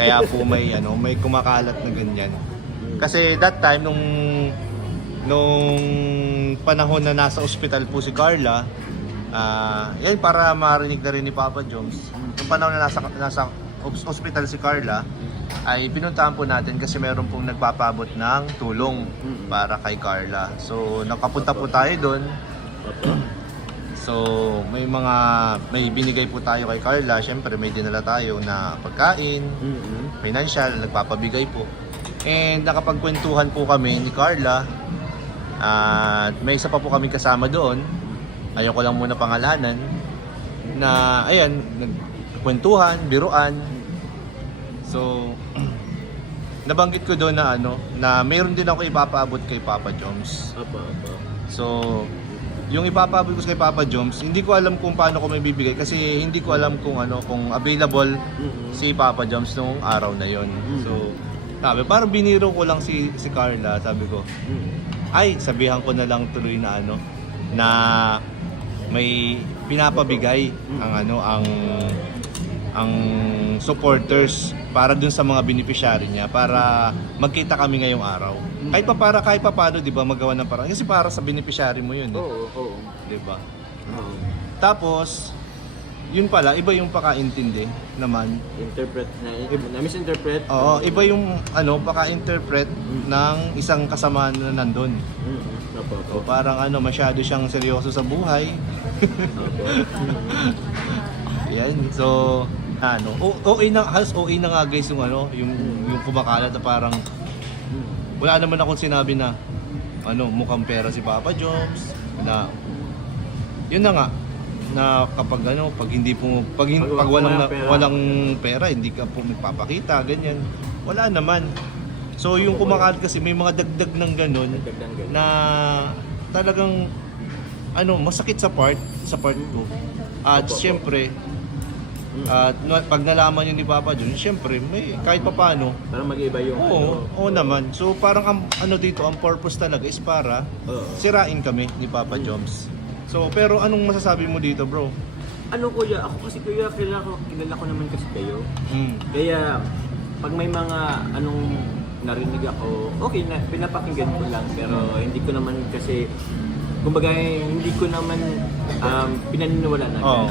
Kaya po may kumakalat na ganyan. Kasi that time nung panahon na nasa ospital po si Carla, yan para marinig na rin ni Papa Joms. Nung panahon na nasa ospital si Carla, ay pinuntahan po natin kasi meron pong nagpapabot ng tulong para kay Carla. So nakapunta po tayo doon. So may binigay po tayo kay Carla. Syempre may dinala tayo na pagkain, financial, nagpapabigay po. And nakapagkwentuhan po kami ni Carla. At may isa pa po kami kasama doon. Ayoko lang muna pangalanan. Na ayan, nagkwentuhan, biruan. So nabanggit ko doon na mayroon din ako ipapaabot kay Papa Joms. So yung ipapaabot ko kay Papa Joms, hindi ko alam kung paano ko may bibigay kasi hindi ko alam kung kung available si Papa Joms nung araw na yon. So sabi, parang biniro ko lang si Carla, sabi ko. Ay, sabihan ko na lang tuloy na na may pinapabigay ang supporters para dun sa mga beneficiary niya para magkita kami ngayong araw. Kahit pa paano, 'di ba, magawa ng parang kasi para sa beneficiary mo 'yun. Oo. 'Di ba? Tapos yun pala, iba yung paka-intindi naman. Interpret na misinterpret. Oo, iba yung paka-interpret ng isang kasama na nandun. So, parang masyado siyang seryoso sa buhay. Yan. So, OA na nga guys yung kumakalat na parang wala naman akong sinabi na mukhang pera si Papa Joms na yun na nga na kapag pag walang pera hindi ka po magpapakita ganyan, wala naman. So yung kumakalat kasi may mga dagdag ng ganun na talagang masakit sa part ko. At syempre pag nalaman yun ni Papa John, syempre may kahit papaano para mag-iba yung oo naman. So parang ang purpose talaga is para sirain kami ni Papa Joms. So, pero anong masasabi mo dito, bro? Kuya, ako kasi kuya, kilala ko naman kasi kayo. Kaya, pag may mga narinig ako, okay na, pinapakinggan ko lang. Pero hindi ko naman kasi, kumbaga, hindi ko naman pinaniniwala na.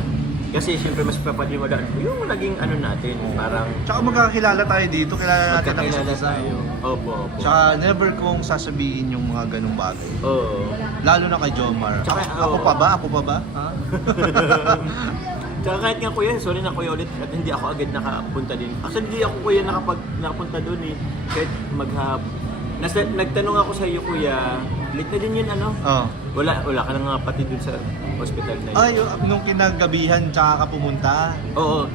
Kasi siyempre mas papaniwalaan ko yung naging natin, parang... Tsaka magkakilala tayo dito, kilala natin ang isa't isa. Opo. Tsaka never kong sasabihin yung mga ganung bagay. Oo. Lalo na kay Jomar. Tsaka, ako pa ba? Ha? Tsaka kahit nga kuya, sorry na kuya ulit at hindi ako agad nakapunta din. Actually hindi ako kuya nakapunta doon eh. Kahit nagtanong ako sa iyo kuya, late na din yun Wala ka na nga pati dun sa hospital na yun. Ay, nung kinagabihan tsaka ka pumunta? Oo,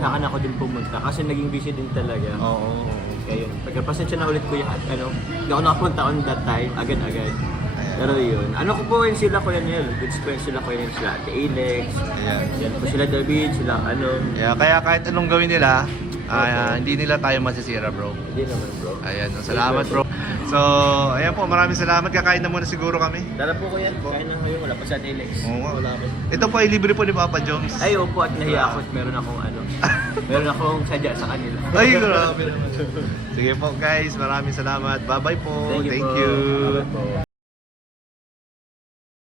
saka na ako din pumunta kasi naging busy din talaga. Oo. Kaya yun, pagkapasensya na ulit kuya at hindi ako nakapunta on that time, agad-agad. Pero yun, ko po yun sila Kuya Nel, good friends sila Kuya Nel, sila Ate Alex, yan po sila David, sila Yeah, kaya kahit anong gawin nila, hindi nila tayo masisira, bro. Hindi naman, bro. Ayan, salamat, bro. So, ayan po, maraming salamat. Kakain na muna siguro kami. Tara po kuya, kain na kayo, wala pa sa Ate Alex. Oo nga. Wala pa. Ito po ay libre po ni Papa Joms. Ay, opo, at nahiya ako at meron akong sadya sa kanila. Ay, grabe naman. Sige po guys, maraming salamat. Bye-bye po. Thank you po. you. Bye-bye po.